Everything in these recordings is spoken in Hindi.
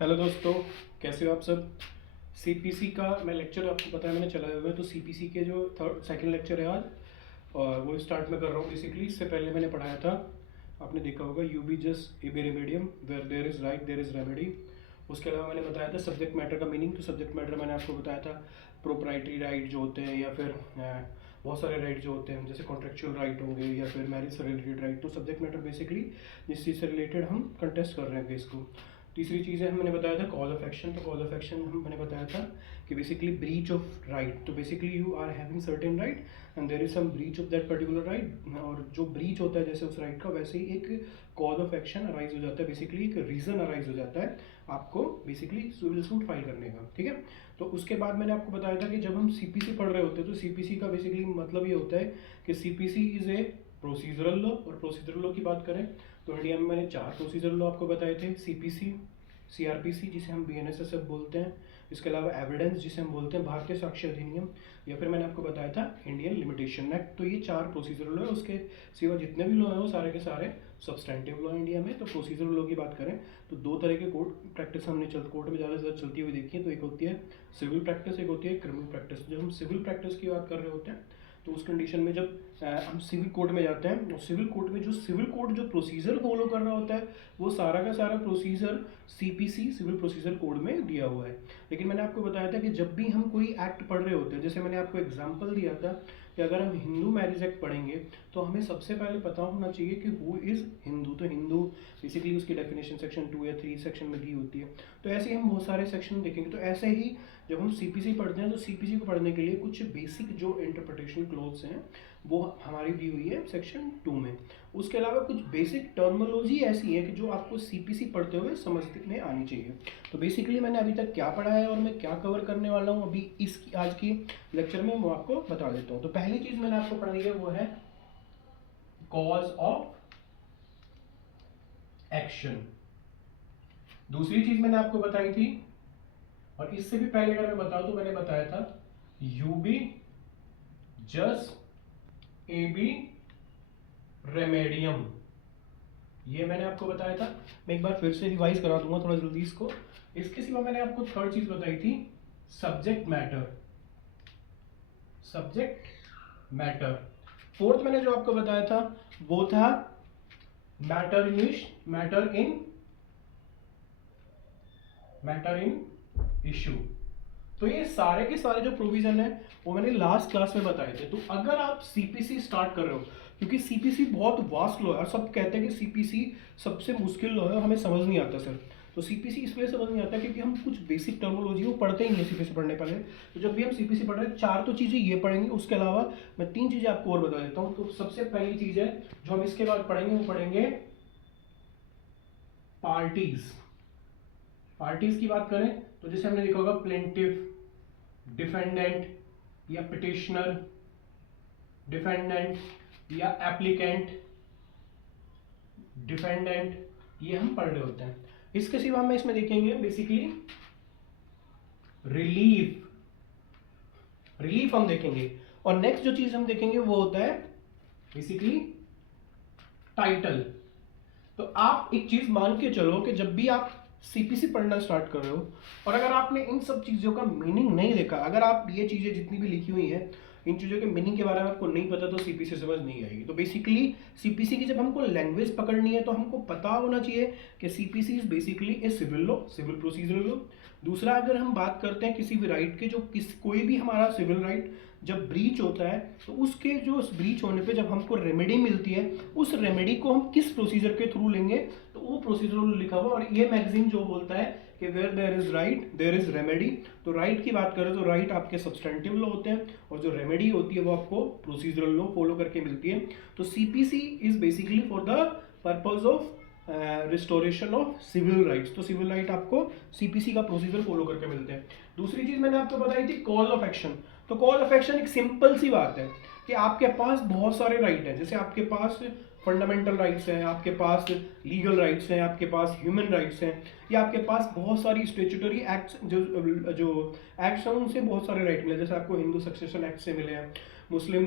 हेलो दोस्तों, कैसे हो आप सब। सीपीसी का मैं लेक्चर आपको पता है मैंने चलाए हुए हैं, तो सीपीसी के जो थर्ड सेकंड लेक्चर है आज, और वो स्टार्ट में कर रहा हूँ। बेसिकली इससे पहले मैंने पढ़ाया था, आपने देखा होगा, यू बी जस्ट ए बी रेमेडियम where there is right there is remedy. उसके अलावा मैंने बताया था सब्जेक्ट मैटर का मीनिंग। तो सब्जेक्ट मैटर मैंने आपको बताया था प्रोप्राइटरी राइट जो होते हैं, या फिर बहुत सारे राइट जो होते हैं, जैसे कॉन्ट्रेक्चुअल राइट होंगे या फिर मैरिज से रिलेटेड राइट। तो सब्जेक्ट मैटर बेसिकली जिस चीज़ से रिलेटेड हम कंटेस्ट कर रहे हैं केस को। तीसरी चीज़ है, मैंने बताया था कॉज ऑफ एक्शन। तो कॉज ऑफ एक्शन मैंने बताया था कि बेसिकली ब्रीच ऑफ राइट। तो basically you are having certain right and there is some breach of that particular right, और जो ब्रीच होता है जैसे उस राइट का, वैसे ही एक कॉज ऑफ एक्शन अराइज हो जाता है। बेसिकली एक रीज़न अराइज हो जाता है आपको बेसिकली सिविल सूट फाइल करने का। ठीक है, तो उसके बाद मैंने आपको बताया था कि जब हम सीपीसी पढ़ रहे होते हैं तो सीपीसी का बेसिकली मतलब ये होता है कि CPC is a procedural law. और प्रोसीजरल लॉ की बात करें तो इंडिया में मैंने 4 प्रोसीजरल लॉ आपको बताए थे। सीपीसी, सीआरपीसी जिसे हम बीएनएसएस बोलते हैं, इसके अलावा एविडेंस जिसे हम बोलते हैं भारतीय साक्ष्य अधिनियम, या फिर मैंने आपको बताया था इंडियन लिमिटेशन एक्ट। तो ये 4 प्रोसीजरल लॉ है। उसके सिवा जितने भी लॉ हैं वो सारे के सारे सब्सटैंटिव लॉ इंडिया में। तो प्रोसीजरल लॉ की बात करें तो 2 तरह के कोर्ट प्रैक्टिस हमने कोर्ट में ज़्यादा से ज़्यादा चलती हुई देखी है। तो एक होती है सिविल प्रैक्टिस, एक होती है क्रिमिनल प्रैक्टिस। जब हम सिविल प्रैक्टिस की बात कर रहे होते हैं तो उस कंडीशन में जब हम सिविल कोर्ट में जाते हैं, और सिविल कोर्ट में जो सिविल कोर्ट जो प्रोसीजर फॉलो कर रहा होता है वो सारा का सारा procedure CPC civil procedure code में दिया हुआ है। लेकिन मैंने आपको बताया था कि जब भी हम कोई एक्ट पढ़ रहे होते हैं, जैसे मैंने आपको एग्जांपल दिया था कि अगर हम हिंदू मैरिज एक्ट पढ़ेंगे तो हमें सबसे पहले पता होना चाहिए कि हु इज़ हिंदू। तो हिंदू बेसिकली उसकी डेफिनेशन सेक्शन 2 या 3 सेक्शन में दी होती है। तो ऐसे ही हम बहुत सारे सेक्शन देखेंगे। तो ऐसे ही जब हम सीपीसी पढ़ते हैं तो सीपीसी को पढ़ने के लिए कुछ बेसिक जो इंटरप्रिटेशन क्लॉज हैं वो हमारी दी हुई है सेक्शन 2 में। उसके अलावा कुछ बेसिक टर्मिनोलॉजी ऐसी है कि जो आपको सीपीसी पढ़ते हुए समझ में आनी चाहिए। तो बेसिकली मैंने अभी तक क्या पढ़ा है और मैं क्या कवर करने वाला हूँ अभी इस आज की लेक्चर में, वो आपको बता देता हूँ। तो पहली चीज़ मैंने आपको पढ़ाई है वो है कॉज ऑफ एक्शन। दूसरी चीज़ मैंने आपको बताई थी, और इससे भी पहले अगर मैं बताऊं तो मैंने बताया था यूबी जस्ट एबी रेमेडियम। ये मैंने आपको बताया था। मैं एक बार फिर से रिवाइज करा दूंगा थोड़ा जल्दी इसको। इसके सिवा मैंने आपको थर्ड चीज बताई थी subject matter. Subject matter. Fourth मैंने जो आपको बताया था वो था मैटर इन इशू। तो ये सारे के सारे जो प्रोविजन है वो मैंने लास्ट क्लास में बताए थे। तो अगर आप सीपीसी स्टार्ट कर रहे हो, क्योंकि सीपीसी बहुत वास्ट लॉ है और सब कहते हैं कि सीपीसी सबसे मुश्किल लॉ है, हमें समझ नहीं आता सर। तो सीपीसी इसलिए समझ नहीं आता क्योंकि हम कुछ बेसिक टर्मिनोलॉजी वो पढ़ते ही नहीं है सीपीसी पढ़ने पहले। तो जब भी हम सीपीसी पढ़ रहे हैं 4 तो चीज़ें ये पढ़ेंगे, उसके अलावा मैं 3 चीज़ें आपको और बता देता हूँ। तो सबसे पहली चीज़ है जो हम इसके बाद पढ़ेंगे वो पढ़ेंगे पार्टीज। पार्टीज की बात करें तो जैसे हमने देखा होगा प्लेंटिफ, डिफेंडेंट या पिटिशनर, डिफेंडेंट या एप्लीकेंट, डिफेंडेंट, ये हम पढ़ रहे होते हैं। इसके सिवा हम इसमें देखेंगे बेसिकली रिलीफ। रिलीफ हम देखेंगे। और नेक्स्ट जो चीज हम देखेंगे वो होता है बेसिकली टाइटल। तो आप एक चीज मान के चलो कि जब भी आप सीपीसी पढ़ना स्टार्ट कर रहे हो और अगर आपने इन सब चीज़ों का मीनिंग नहीं देखा, अगर आप ये चीज़ें जितनी भी लिखी हुई हैं इन चीज़ों के मीनिंग के बारे में आपको नहीं पता, तो सीपीसी समझ नहीं आएगी। तो बेसिकली सीपीसी की जब हमको लैंग्वेज पकड़नी है तो हमको पता होना चाहिए कि CPC is basically a civil law, civil procedural law. दूसरा, अगर हम बात करते हैं किसी भी राइट के, जो कोई भी हमारा सिविल राइट जब ब्रीच होता है तो उसके जो ब्रीच होने पे जब हमको रेमेडी मिलती है, उस रेमेडी को हम किस प्रोसीजर के थ्रू लेंगे, तो वो प्रोसीजर लिखा हुआ। और ये मैगजीन जो बोलता है कि where there is right there is remedy. तो राइट की बात करें तो राइट आपके सब्सटेंटिव लॉ होते हैं और जो रेमेडी होती है वो आपको प्रोसीजरल लॉ फॉलो करके मिलती है। तो CPC is basically for the purpose of restoration of civil rights. तो सिविल राइट आपको सीपीसी का प्रोसीजर फॉलो करके मिलते हैं। दूसरी चीज मैंने आपको बताई थी कॉल ऑफ एक्शन। तो कॉल ऑफ एक्शन एक सिंपल सी बात है कि आपके पास बहुत सारे राइट हैं, जैसे आपके पास फंडामेंटल राइट्स हैं, आपके पास लीगल राइट्स हैं, आपके पास ह्यूमन राइट्स हैं, या आपके पास बहुत सारी स्टेचुटरी एक्ट्स जो एक्ट्स हैं उनसे बहुत सारे राइट मिले। जैसे आपको हिंदू सक्सेशन एक्ट से मिले हैं, मुस्लिम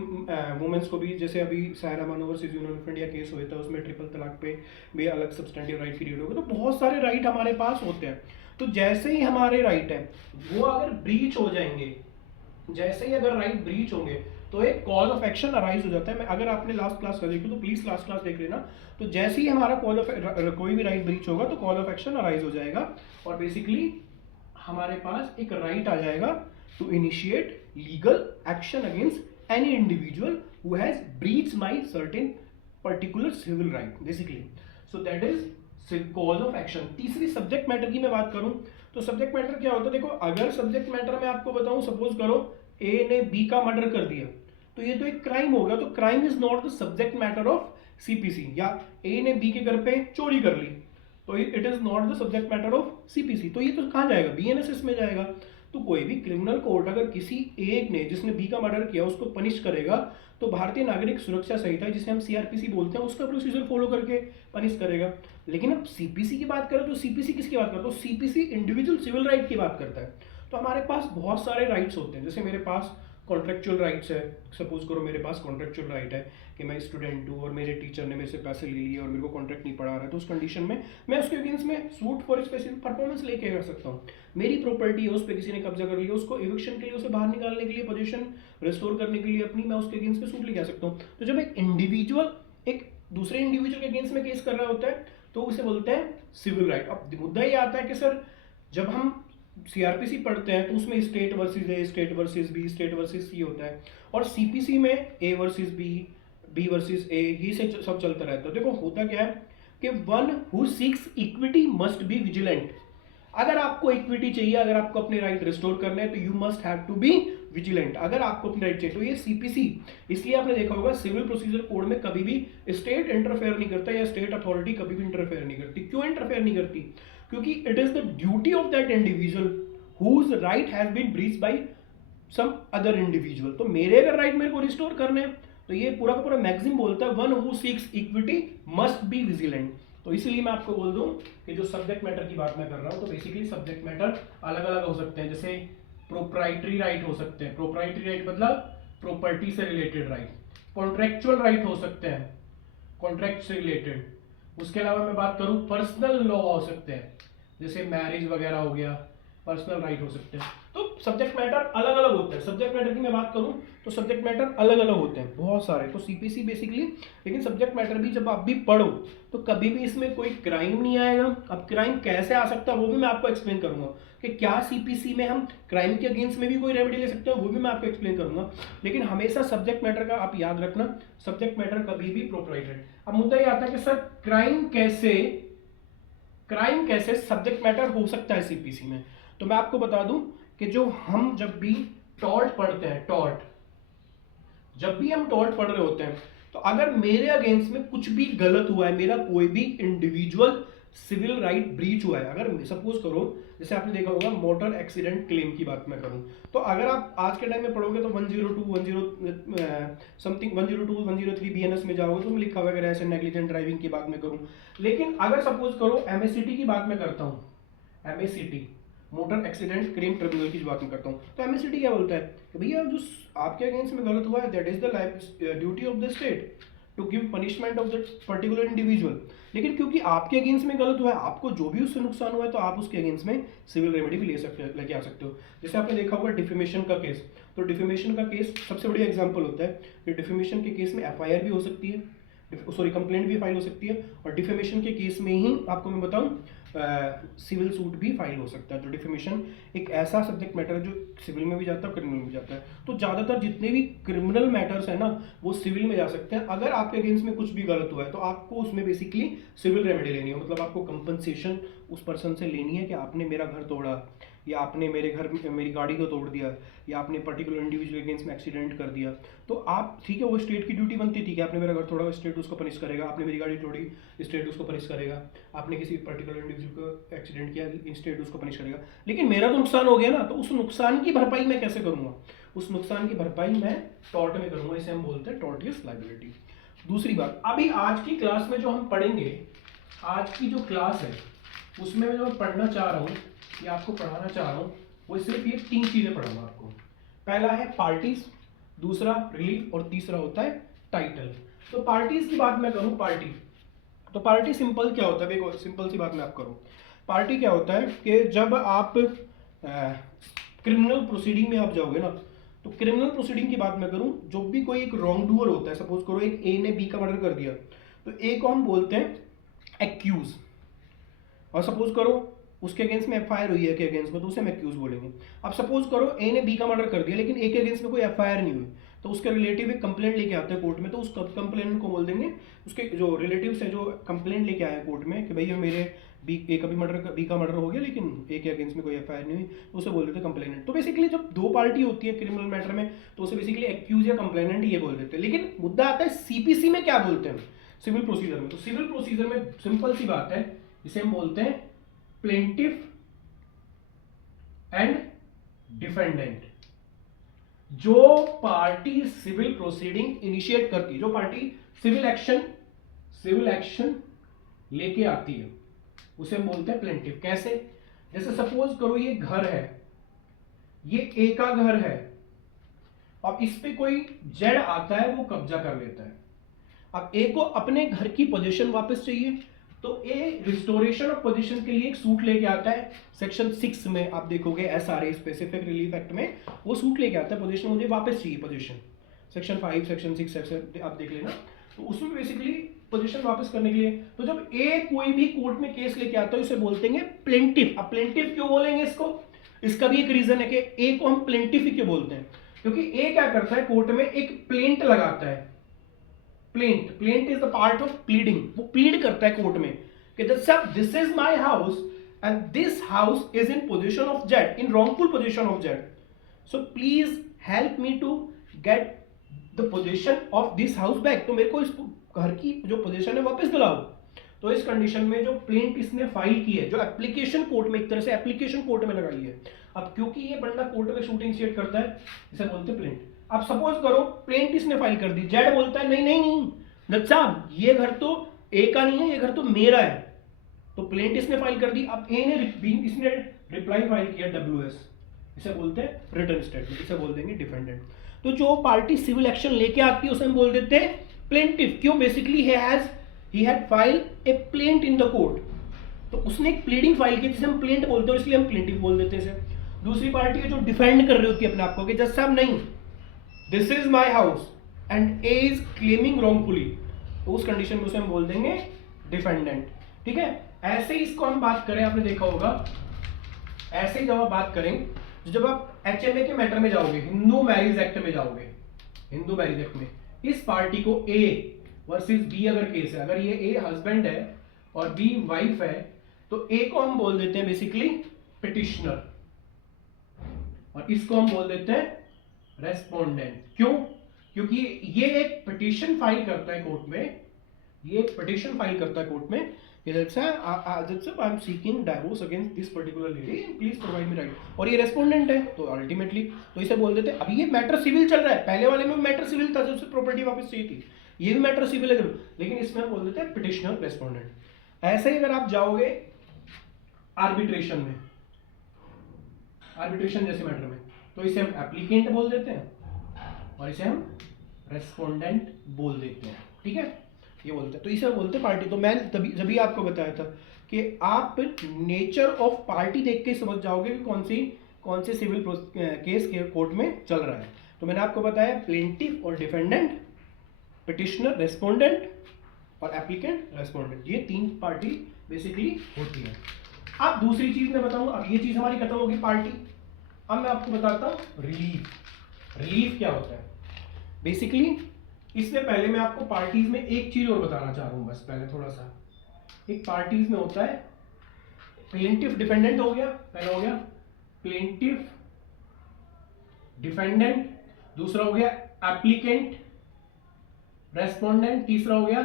वुमेन्स को भी, जैसे अभी Saira Bano versus union of India case हुआ था उसमें ट्रिपल तलाक पे भी अलग सब्सटेंटिव राइट क्रिएट हो गए। तो बहुत सारे राइट हमारे पास होते हैं। तो जैसे ही हमारे राइट है वो अगर ब्रीच हो जाएंगे, जैसे ही अगर राइट ब्रीच होंगे तो एक कॉज ऑफ एक्शन अराइज हो जाता है। मैं अगर आपने लास्ट क्लास कर देखी तो प्लीज लास्ट क्लास देख लेना। तो जैसे ही हमारा कॉज ऑफ कोई भी राइट ब्रीच होगा तो कॉज ऑफ एक्शन अराइज हो जाएगा और बेसिकली हमारे पास एक राइट आ जाएगा to initiate legal action against any individual who has breach my certain particular civil right basically. So that is cause of action. तीसरी सब्जेक्ट मैटर की मैं बात करूं तो सब्जेक्ट मैटर क्या होता है, देखो अगर सब्जेक्ट मैटर में आपको बताऊं, सपोज करो ए ने बी का मर्डर कर दिया तो ये तो एक क्राइम होगा। तो crime is not the subject matter of CPC. या ए ने बी के घर पे चोरी कर ली तो it is not the subject matter of CPC. तो ये तो कहां जाएगा, बीएनएसएस में जाएगा। तो कोई भी क्रिमिनल कोर्ट अगर किसी एक ने जिसने बी का मर्डर किया उसको पनिश करेगा तो भारतीय नागरिक सुरक्षा संहिता जिसे हम सीआरपीसी बोलते हैं उसका प्रोसीजर फॉलो करके पनिश करेगा। लेकिन अब सीपीसी की बात करें तो सीपीसी किसकी बात करता है, तो सीपीसी इंडिविजुअल सिविल राइट की बात करता है। तो हमारे पास बहुत सारे राइट्स होते हैं, जैसे मेरे पास कॉन्ट्रेक्चुअल राइट्स है। सपोज करो मेरे पास कॉन्ट्रेक्चुअल राइट है कि मैं स्टूडेंट हूँ और मेरे टीचर ने मेरे से पैसे ले लिए और मेरे को कॉन्ट्रैक्ट नहीं पढ़ा रहा है, तो उस कंडीशन में मैं उसके अगेंस्ट में सूट फॉर स्पेसिफिक परफॉर्मेंस लेके कर सकता हूँ। मेरी प्रॉपर्टी है उस पर किसी ने कब्जा कर लिया, उसको इविक्शन के लिए उसे बाहर निकालने के लिए, पोजीशन रिस्टोर करने के लिए अपनी, मैं उसके अगेंस्ट में सूट लेके आ सकता हूँ। तो जब एक इंडिविजुअल एक दूसरे इंडिविजुअल के अगेंस्ट में केस कर रहा होता है तो उसे बोलते हैं सिविल राइट। अब मुद्दा ये आता है कि सर जब हम सीआरपीसी पढ़ते हैं तो उसमें state versus A, state versus B, state versus C होता है और सीपीसी में A versus B, B versus A ही से सब चलता रहता है। देखो होता क्या है कि one who seeks equity must be vigilant. अगर आपको इक्विटी चाहिए, अगर आपको अपने राइट रिस्टोर करने हैं तो you must have to be vigilant. अगर आपको अपने राइट चाहिए तो ये सीपीसी, इसलिए आपने देखा होगा सिविल प्रोसीजर कोड में कभी भी स्टेट इंटरफेयर नहीं करता या स्टेट अथॉरिटी कभी भी इंटरफेयर नहीं करती। क्यों इंटरफेयर नहीं करती, क्योंकि it is the duty of that individual whose right has been breached by some other individual. तो मेरे अगर राइट मेरे को रिस्टोर करने हैं तो ये पूरा का पूरा मैगजीन बोलता है one who seeks equity must be vigilant. तो इसलिए मैं आपको बोल दूं कि जो सब्जेक्ट मैटर की बात मैं कर रहा हूं तो बेसिकली सब्जेक्ट मैटर अलग अलग हो सकते हैं। जैसे प्रोप्राइटरी राइट हो सकते हैं, प्रोप्राइटरी राइट मतलब प्रॉपर्टी से रिलेटेड राइट। कॉन्ट्रेक्चुअल राइट हो सकते हैं, कॉन्ट्रैक्ट से रिलेटेड। उसके अलावा मैं बात करूं पर्सनल लॉ हो सकते हैं, जैसे मैरिज वगैरह हो गया, पर्सनल राइट हो सकते हैं। तो सब्जेक्ट मैटर अलग अलग होते हैं। सब्जेक्ट मैटर की मैं बात करूं तो सब्जेक्ट मैटर अलग अलग होते हैं बहुत सारे। तो सीपीसी बेसिकली, लेकिन सब्जेक्ट मैटर भी जब आप भी पढ़ो तो कभी भी इसमें कोई क्राइम नहीं आएगा। अब क्राइम कैसे आ सकता है वो भी मैं आपको एक्सप्लेन करूंगा कि क्या सीपीसी में हम क्राइम के अगेंस्ट में भी कोई रेमेडी ले सकते हैं, वो भी मैं आपको एक्सप्लेन करूंगा। लेकिन हमेशा सब्जेक्ट मैटर का आप याद रखना, सब्जेक्ट मैटर कभी भी प्रोप्राइटरी। अब मुद्दा ये आता है कि सर क्राइम कैसे सब्जेक्ट मैटर हो सकता है सीपीसी में। तो मैं आपको बता दूं कि जो हम जब भी टॉर्ट पढ़ते हैं, जब भी हम टॉर्ट पढ़ रहे होते हैं तो अगर मेरे अगेंस्ट में कुछ भी गलत हुआ है, मेरा कोई भी इंडिविजुअल सिविल राइट ब्रीच हुआ है, अगर सपोज करो जैसे आपने देखा होगा मोटर एक्सीडेंट क्लेम की बात मैं करूं तो अगर आप आज के टाइम में पढ़ोगे तो 102 103 बीएनएस में जाओगे तो उसमें लिखा हुआ है ऐसे नेग्लिजेंट ड्राइविंग की बात मैं करूं। लेकिन अगर सपोज करो एमएसीटी की बात मैं करता हूं, MACT motor accident claim tribunal की बात मैं करता हूं, तो एमएसीटी क्या बोलता है कि भैया जो आपके अगेंस्ट में गलत हुआ है that is the duty of the state to give punishment of the particular individual. लेकिन क्योंकि आपके अगेंस्ट में गलत हुआ है, आपको जो भी उससे नुकसान हुआ है तो आप उसके अगेंस्ट में सिविल रेमेडी भी लेके आ सकते हो। जैसे आपने देखा होगा डिफेमेशन का केस, तो डिफेमेशन का केस सबसे बढ़िया एग्जांपल होता है कि डिफेमेशन के केस में एफआईआर भी हो सकती है, कंप्लेंट भी फाइल हो सकती है, और डिफेमेशन के केस में ही आपको मैं बताऊं सिविल सूट भी फाइल हो सकता है। तो डिफेमेशन एक ऐसा सब्जेक्ट मैटर है जो सिविल में भी जाता है, क्रिमिनल में भी जाता है। तो ज़्यादातर जितने भी क्रिमिनल मैटर्स है ना वो सिविल में जा सकते हैं। अगर आपके अगेंस्ट में कुछ भी गलत हुआ है तो आपको उसमें बेसिकली सिविल रेमेडी लेनी है, मतलब आपको कंपनसेशन उस पर्सन से लेनी है कि आपने मेरा घर तोड़ा, या आपने मेरी गाड़ी को तोड़ दिया, या आपने पर्टिकुलर इंडिविजुअल अगेंस्ट में एक्सीडेंट कर दिया। तो आप ठीक है, वो स्टेट की ड्यूटी बनती थी कि आपने मेरा घर तोड़ा, स्टेट उसको पनिश करेगा। आपने मेरी गाड़ी तोड़ी, स्टेट उसको पनिश करेगा। आपने किसी पर्टिकुलर इंडिविजुअल को एक्सीडेंट किया, स्टेट उसको पनिश करेगा। लेकिन मेरा तो नुकसान हो गया ना, तो उस नुकसान की भरपाई मैं कैसे करूंगा? उस नुकसान की भरपाई मैं टॉर्ट में करूंगा, इसे हम बोलते हैं टॉर्टियस लायबिलिटी। दूसरी बात, अभी आज की क्लास में जो हम पढ़ेंगे, आज की जो क्लास है उसमें मैं जो पढ़ना चाह रहा हूँ या आपको पढ़ाना चाह रहा हूँ वो सिर्फ ये 3 चीजें पढ़ाऊंगा आपको। पहला है पार्टीज, दूसरा रिलीफ, और तीसरा होता है टाइटल। तो पार्टीज की बात मैं करूं, पार्टी, तो पार्टी सिंपल क्या होता है, देखो सिंपल सी बात मैं आप करूं। पार्टी क्या होता है कि जब आप क्रिमिनल प्रोसीडिंग में आप जाओगे ना, तो क्रिमिनल प्रोसीडिंग की बात मैं करूं, जो भी कोई एक रॉन्ग डूअर होता है, सपोज करो एक ए ने बी का मर्डर कर दिया, तो ए को हम बोलते हैं एक्यूज, और सपोज करो उसके अगेंस्ट में एफआईआर हुई है के अगेंस्ट में, तो उसे हम एक्यूज बोलेंगे। अब सपोज करो ए ने बी का मर्डर कर दिया लेकिन ए के अगेंस्ट में कोई एफआईआर नहीं हुई, तो उसके रिलेटिव एक कंप्लेंट लेके आते हैं कोर्ट में, तो उस कंप्लेंट को बोल देंगे, उसके जो रिलेटिव्स है जो कंप्लेंट लेके आए कोर्ट में कि भैया मेरे ए का भी मर्डर, बी का मर्डर हो गया लेकिन ए के अगेंस्ट में कोई एफआईआर नहीं हुई, तो उसे बोल देते हैं कंप्लेनेंट। तो बेसिकली जब दो पार्टी होती है क्रिमिनल मैटर में, तो उसे बेसिकली एक्यूज या कंप्लेनेंट ये बोल देते हैं। लेकिन मुद्दा आता है सीपीसी में क्या बोलते हैं, सिविल प्रोसीजर में। तो सिविल प्रोसीजर में सिंपल सी बात है, इसे हम बोलते हैं प्लेंटिफ एंड डिफेंडेंट। जो पार्टी सिविल प्रोसीडिंग इनिशिएट करती है, जो पार्टी सिविल एक्शन लेके आती है, उसे हम बोलते हैं प्लेंटिफ। कैसे? जैसे सपोज करो ये घर है, ये ए का घर है, अब इस पे कोई जेड आता है, वो कब्जा कर लेता है। अब ए को अपने घर की पोजीशन वापस चाहिए, तो ए रिस्टोरेशन ऑफ पोजीशन के लिए एक सूट लेके आता है। सेक्शन 6 में आप देखोगे एसआरए स्पेसिफिक रिलीफ एक्ट में वो सूट लेके आता है, पोजीशन मुझे वापस चाहिए पोजीशन। सेक्शन 5, सेक्शन 6 सेक्शन आप देख लेना, तो उसमें बेसिकली पोजीशन वापस करने के लिए। तो जब ए कोई भी कोर्ट में केस लेके आता है, उसे बोलते हैं प्लेंटिफ। अब प्लेंटिफ क्यों बोलेंगे इसको, इसका भी एक रीजन है कि ए को हम प्लेंटिफ ही क्यों बोलते हैं, क्योंकि ए क्या करता है कोर्ट में एक प्लेंट लगाता है। Plaint is the part of pleading, वो प्लीड करता है कोर्ट में कि this is my house and this house is in possession of Z, in wrongful possession of Z, so please help me to get the possession of this house back. तो मेरे को इस घर की जो पोजीशन है वापस दिलाओ। तो इस कंडीशन में जो प्लेंट इसने फाइल की है, जो एप्लीकेशन कोर्ट में, एक तरह से एप्लीकेशन कोर्ट में लगाई है, अब क्योंकि ये बंदा कोर्ट में शूट इनिशिएट करता है, इसे बोलते हैं प्लेंट। अब सपोज करो प्लेंट इसने फाइल कर दी, जेड बोलता है नहीं नहीं नहीं जज साहब ये घर तो ए का नहीं है, ये घर तो मेरा है, तो प्लेंट इसने फाइल कर दी। अब ए ने इसने रिप्लाई फाइल किया WS, इसे बोलते हैं रिटर्न स्टेटमेंट, इसे बोल देंगे डिफेंडेंट। तो जो पार्टी सिविल एक्शन लेके आती है उसे हम बोल देते हैं प्लेंटिफ। क्यों? Basically he had filed a plaint in the court, तो उसने एक प्लीडिंग फाइल की जिसे हम प्लेंट बोलते हैं, इसलिए हम प्लेंटिफ बोल देते हैं इसे। दूसरी पार्टी है जो डिफेंड कर रही होती है अपने आप को कि जज साहब नहीं, this is my house and A is claiming wrongfully, तो उस कंडीशन में उसे हम बोल देंगे डिफेंडेंट। ठीक है, ऐसे ही इसको हम बात करें, आपने देखा होगा, ऐसे ही जब आप बात करें, जब आप HMA के मैटर में जाओगे, हिंदू मैरिज एक्ट में जाओगे, हिंदू मैरिज एक्ट में इस पार्टी को A वर्सेस B अगर केस है, अगर ये A हस्बैंड है और B वाइफ है, तो A को हम बोल देते हैं बेसिकली पिटिशनर और इसको हम बोल देते हैं रेस्पोंडेंट। क्यों? क्योंकि ये एक पिटिशन फाइल करता है कोर्ट में, ये एक पिटिशन फाइल करता है कोर्ट में कि I am seeking divorce against this particular lady, please provide me right, और ये रेस्पोंडेंट है, तो अल्टीमेटली तो इसे बोल देते हैं। अभी ये मैटर सिविल चल रहा है, पहले वाले में मैटर सिविल था, जब प्रॉपर्टी वापस चाहिए थी, ये भी मैटर सिविल है, लेकिन इसमें हम बोल देते हैं पिटिशनर रेस्पोंडेंट। ऐसे ही अगर आप जाओगे आर्बिट्रेशन में, आर्बिट्रेशन जैसे मैटर में, तो इसे हम एप्लीकेंट बोल देते हैं और इसे हम रेस्पोंडेंट बोल देते हैं। ठीक है, ये बोलते हैं, तो इसे बोलते हैं पार्टी। तो मैं तभी जब भी आपको बताया था कि आप नेचर ऑफ पार्टी देख के समझ जाओगे कि कौन सी सिविल केस के कोर्ट में चल रहा है। तो मैंने आपको बताया प्लेंटिफ और डिफेंडेंट, पिटिशनर रेस्पोंडेंट और एप्लीकेंट रेस्पोंडेंट, ये तीन पार्टी बेसिकली होती है। अब दूसरी चीज मैं बताऊंगा, अब ये चीज हमारी खत्म होगी पार्टी, अब मैं आपको बताता हूं रिलीफ। रिलीफ क्या होता है बेसिकली, इससे पहले मैं आपको पार्टीज में एक चीज और बताना चाह रहा हूं, बस पहले थोड़ा सा। एक पार्टीज में होता है प्लेंटिफ डिफेंडेंट, हो गया पहला, हो गया प्लेंटिफ डिफेंडेंट, दूसरा हो गया एप्लीकेंट रेस्पोंडेंट, तीसरा हो गया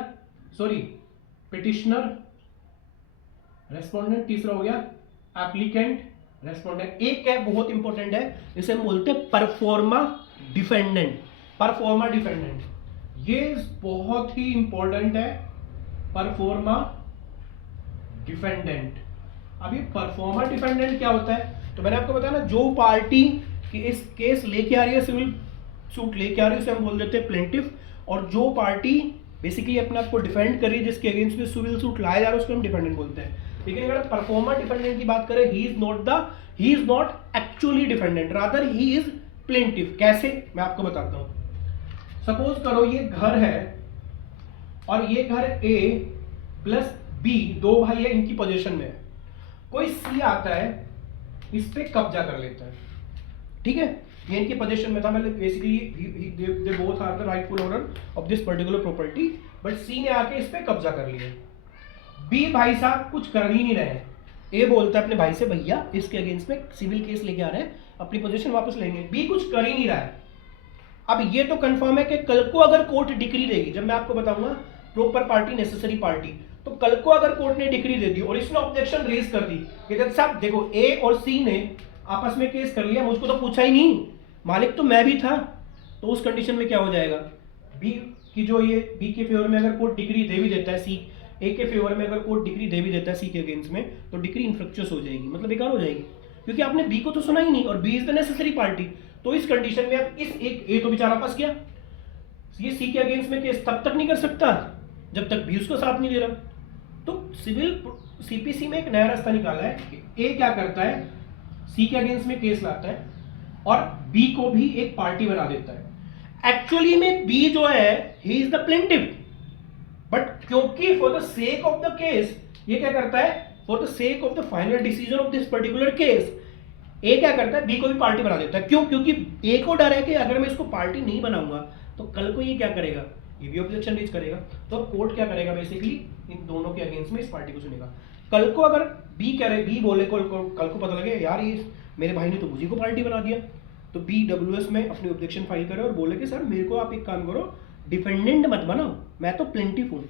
पिटिशनर रेस्पोंडेंट, तीसरा हो गया एप्लीकेंट रेस्पोंडेंट। एक है बहुत इंपॉर्टेंट है, इसे हम बोलते हैं परफॉर्मा डिफेंडेंट। परफॉर्मा डिफेंडेंट ये बहुत ही इंपॉर्टेंट है, परफॉर्मा डिफेंडेंट। अब ये परफॉर्मा डिफेंडेंट क्या होता है, तो मैंने आपको बताया ना, जो पार्टी की इस केस लेके आ रही है, सिविल सूट लेके आ रही है, उसे हम बोल देते हैं प्लेंटिफ, और जो पार्टी बेसिकली अपने आप को डिफेंड कर रही है, जिसके अगेंस्ट में सिविल सूट लाया जा रहा है, उसको हम डिफेंडेंट बोलते हैं। लेकिन अगर परफॉर्मा डिफेंडेंट की बात करें, he is not actually defendant, rather he is plaintiff. कैसे, मैं आपको बताता हूं। सपोज करो ये घर है और ये घर ए प्लस बी, दो भाई है, इनकी पोजीशन में है। कोई सी आता है, इस पे कब्जा कर लेता है, ठीक है, ये इनकी पोजीशन में था, मतलब basically they both are the rightful owner of this particular property, but C ने आके इस पे कब्जा कर लिया। बी भाई साहब कुछ कर ही नहीं रहे हैं। ए बोलता है अपने भाई से, भैया इसके अगेंस्ट में सिविल केस लेके आ रहे हैं, अपनी पोजीशन वापस लेंगे। बी कुछ कर ही नहीं रहा है। अब ये तो कंफर्म है कि कल को अगर कोर्ट डिक्री देगी, जब मैं आपको बताऊंगा प्रॉपर पार्टी नेसेसरी पार्टी, तो कल को अगर कोर्ट ने डिक्री दे दी और इसने ऑब्जेक्शन रेज कर दी कि जज साहब देखो ए और सी ने आपस में केस कर लिया, मुझको तो पूछा ही नहीं, मालिक तो मैं भी था, तो उस कंडीशन में क्या हो जाएगा, बी की जो ये बी के फेवर में अगर कोर्ट डिग्री दे भी देता है, सी ए के फेवर में अगर कोर्ट डिग्री दे भी देता है सी के अगेंस्ट में, तो डिग्री इनफ्रक्चुअस हो जाएगी, मतलब बेकार हो जाएगी, क्योंकि आपने बी को तो सुना ही नहीं और B is the necessary party. तो इस कंडीशन में आप इस एक ए तो बेचारा फंस गया, ये सी के अगेंस्ट में केस तब तक नहीं कर सकता जब तक बी उसको साथ नहीं दे रहा। तो सिविल सीपीसी में एक नया रास्ता निकाला है कि ए क्या करता है, सी के अगेंस्ट में केस लाता है और बी को भी एक पार्टी बना देता है। एक्चुअली में बी जो है he is the plaintiff, but क्योंकि for the sake of the case ये क्या करता है, for the sake of the final decision of this particular case, A क्या करता है, बी को भी पार्टी बना देता है। क्यों, क्योंकि ए को डर है कि अगर मैं इसको पार्टी नहीं बनाऊंगा तो कल को ये क्या करेगा, ये भी ऑब्जेक्शन रेज करेगा, तो कोर्ट क्या करेगा, बेसिकली इन दोनों के अगेंस्ट में इस पार्टी को सुनेगा। कल को अगर बी करे, बी बोले कल को पता लगे यार ये मेरे भाई ने तो मुझे को पार्टी बना दिया, तो बी डब्ल्यूएस में अपनी ऑब्जेक्शन फाइल करे और बोले कि सर मेरे को आप एक काम करो, डिफेंडेंट मत बनाओ, मैं तो प्लेंटिफ हूं।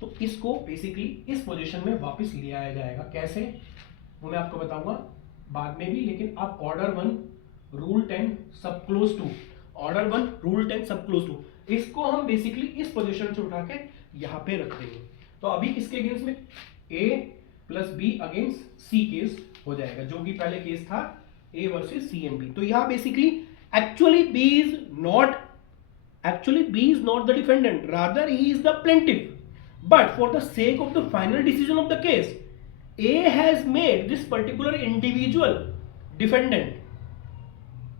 तो इसको बेसिकली इस पोजीशन में वापस ले आया जाएगा। कैसे, वो मैं आपको बताऊंगा बाद में भी, लेकिन आप ऑर्डर 1 रूल 10 सब क्लोज टू, ऑर्डर 1 रूल 10 सब क्लोज टू, इसको हम बेसिकली इस पोजीशन से उठा के यहां पे रख देंगे। तो अभी किसके अगेंस्ट में, A plus B against C case हो जाएगा, जो कि पहले केस था A versus C and B. तो यहां basically actually B is not the defendant, rather he is the plaintiff, but for the sake of the final decision of the case A has made this particular individual defendant,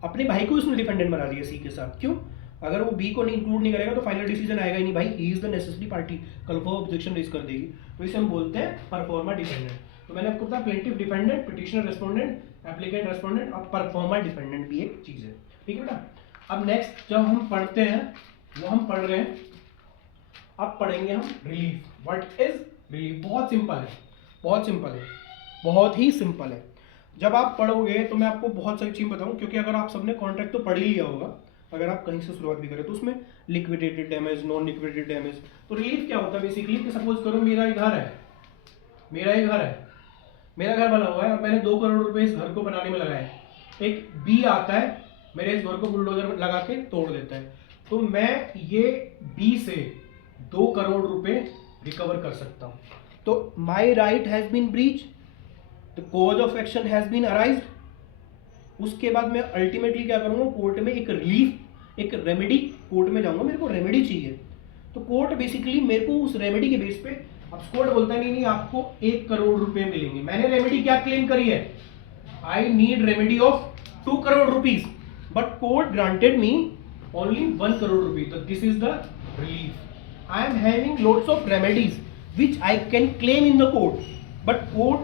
अपने भाई को इसने डिफेंडेंट बना दिया सी के साथ। क्यों, अगर वो बी को नहीं इंक्लूड नहीं करेगा तो फाइनल डिसीजन आएगा ही नहीं, भाई ही इज द नेसेसरी पार्टी, कल को ऑब्जेक्शन रेज कर देगी, तो इसे हम बोलते हैं परफॉर्मा डिफेंडेंट। तो मैंने आपको बताया plaintiff defendant, petitioner respondent, applicant respondent और परफॉर्मा डिफेंडेंट भी एक चीज है, ठीक है बेटा। अब नेक्स्ट जब हम पढ़ते हैं, वो हम पढ़ रहे हैं, अब पढ़ेंगे हम रिलीफ। व्हाट इज रिलीफ, बहुत सिंपल है, बहुत सिंपल है, बहुत ही सिंपल है। जब आप पढ़ोगे तो मैं आपको बहुत सारी चीज बताऊं, क्योंकि अगर आप सबने कॉन्ट्रैक्ट तो पढ़ ही लिया होगा, अगर आप कहीं से शुरुआत भी करें तो उसमें liquidated damage, non liquidated damage. तो रिलीफ क्या होता है बेसिकली, कि सपोज करो मेरा एक घर है, मेरा घर बना हुआ है और मैंने 2 करोड़ रुपए इस घर को बनाने में लगाए, एक बी आता है मेरे इस घर को बुलडोजर लगा के तोड़ देता है, तो मैं ये बी से 2 करोड़ रुपए रिकवर कर सकता हूं। तो my right has been breach, the cause of action has been arised. उसके बाद मैं अल्टीमेटली क्या करूंगा, कोर्ट में एक रिलीफ, एक रेमेडी, कोर्ट में जाऊंगा, मेरे को रेमेडी चाहिए, तो कोर्ट बेसिकली मेरे को उस रेमेडी के बेस पे, अब कोर्ट बोलता है नहीं आपको 1 करोड़ रुपए मिलेंगे। मैंने रेमेडी क्या क्लेम करी है, I need remedy of 2 crore rupees, but court granted me only 1 crore rupees, तो this is the relief. I am having lots of remedies which I can claim in the court, but court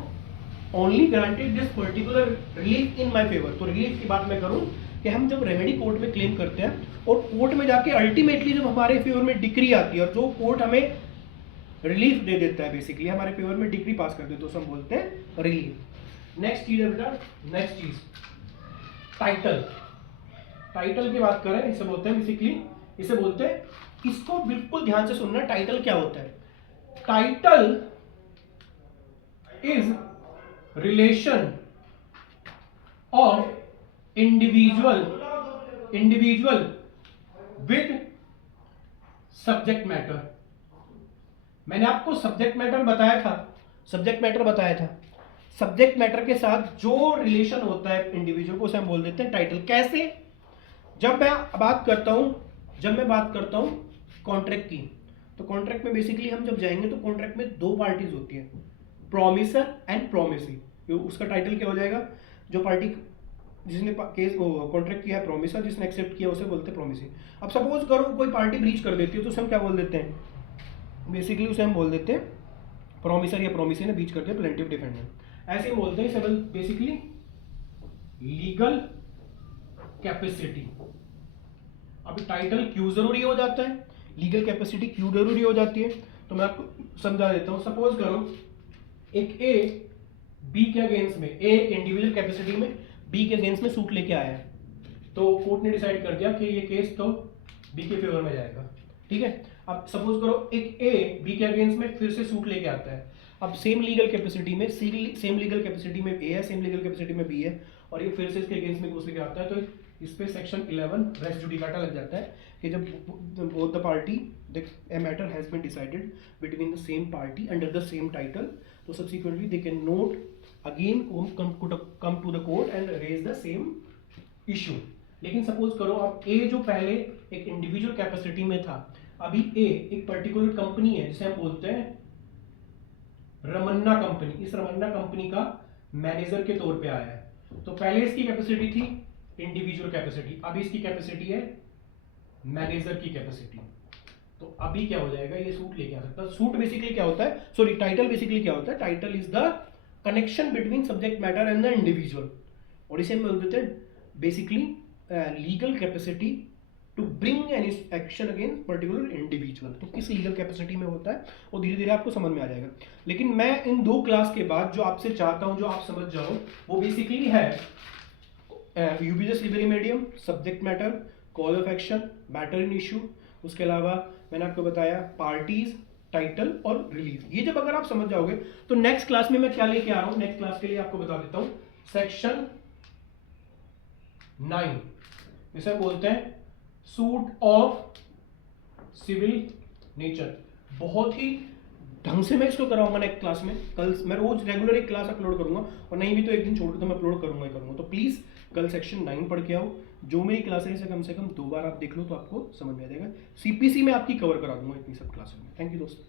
only granted this particular relief in my favor। तो रिलीफ की बात मैं करूं कि हम जब रेमेडी कोर्ट में क्लेम करते हैं और कोर्ट में जाके अल्टीमेटली जब हमारे फेवर में डिक्री आती है और जो कोर्ट हमें रिलीफ दे देता है, बेसिकली हमारे फेवर में डिक्री पास कर देते हैं, तो हम बोलते हैं रिलीफ। नेक्स्ट चीज है बेटा, नेक्स्ट चीज टाइटल। टाइटल की बात करें, इसे बोलते हैं बेसिकली, इसे बोलते हैं, इसको बिल्कुल ध्यान से सुनना, टाइटल क्या होता है। Title is relation of individual with subject matter। मैंने आपको सब्जेक्ट मैटर बताया था, सब्जेक्ट मैटर के साथ जो रिलेशन होता है इंडिविजुअल को, उसे हम बोल देते हैं टाइटल। कैसे, जब मैं बात करता हूं कॉन्ट्रैक्ट की, तो कॉन्ट्रैक्ट में बेसिकली हम जब जाएंगे तो कॉन्ट्रैक्ट में 2 पार्टीज होती हैं, प्रोमिसर एंड प्रोमिसी। उसका टाइटल क्या हो जाएगा? जो पार्टी जिसने केस कॉन्ट्रैक्ट किया है प्रोमिसर, जिसने एक्सेप्ट किया उसे बोलते हैं प्रोमिसी। अब सपोज करो कोई पार्टी ब्रीच कर देती है तो उसे हम क्या बोल देते हैं? बेसिकली उसे हम बोल देते हैं प्रोमिसर या प्रोमिसी ने ब्रीच कर दिया, प्लेंटिफ डिफेंडेंट। ऐसे ही बोलते हैं इसे बेसिकली लीगल कैपेसिटी। अभी टाइटल क्यों जरूरी हो जाता है, लीगल कैपेसिटी क्यों जरूरी हो जाती है, तो मैं आपको समझा देता हूं। सपोज करो एक ए बी के अगेंस्ट में, ए इंडिविजुअल कैपेसिटी में बी के अगेंस्ट में सूट लेके आया है, तो कोर्ट ने डिसाइड कर दिया कि ये केस तो बी के फेवर में जाएगा, ठीक है। अब सपोज करो एक ए बी के अगेंस्ट में फिर से सूट लेके आता है। अब सेम लीगल कैपेसिटी में सेम लीगल कैपेसिटी में ए है, सेम लीगल कैपेसिटी में बी है, और ये फिर से इसके अगेंस्ट में घुस लेके आता है, तो इस पे सेक्शन 11 रेस जुडिकाटा लग जाता है कि जब both the party a matter has been decided between the same party under the same title, so subsequently they can note again come to the court and raise the same issue। लेकिन सपोज करो अब ए जो पहले एक इंडिविजुअल कैपेसिटी में था, अभी ए एक पर्टिकुलर कंपनी है जिसे हम बोलते हैं रमन्ना कंपनी, इस रमन्ना कंपनी का मैनेजर के तौर पे आया है। तो पहले इसकी कैपेसिटी थी इंडिविजुअल कैपेसिटी, अभी इसकी कैपेसिटी है मैनेजर की कैपेसिटी। तो अभी क्या हो जाएगा, ये सूट लेके आ सकता है। सूट बेसिकली क्या होता है, सॉरी टाइटल बेसिकली क्या होता है? Title is the connection between subject matter and the individual, और इसे हम बोल देते हैं basically legal capacity to bring an action against particular individual. तो किस लीगल कैपेसिटी में होता है वो धीरे धीरे आपको समझ में आ जाएगा। लेकिन मैं इन 2 क्लास के बाद जो आपसे चाहता हूं, जो आप समझ जाओ, वो बेसिकली है यूबिजस लिबरी मीडियम, subject matter, cause of action, matter in issue. उसके अलावा मैंने आपको बताया पार्टीज, टाइटल और रिलीज। ये जब अगर आप समझ जाओगे तो नेक्स्ट क्लास में मैं क्या लेके आ रहा हूं, नेक्स्ट क्लास के लिए आपको बता देता हूं सेक्शन 9, इसे बोलते हैं सूट ऑफ सिविल नेचर। बहुत ही ढंग से मैं इसको कराऊंगा नेक्स्ट क्लास में। कल मैं रोज रेगुलर एक क्लास अपलोड करूंगा, और नहीं भी तो एक दिन छोड़ के तो मैं अपलोड करूंगा ही करूंगा। तो प्लीज कल सेक्शन 9 पढ़ के आओ। जो मेरी क्लास है इसे कम से कम 2 बार आप देख लो तो आपको समझ में आ जाएगा। सीपीसी में आपकी कवर करा दूंगा इतनी सब क्लासों में। थैंक यू दोस्तों।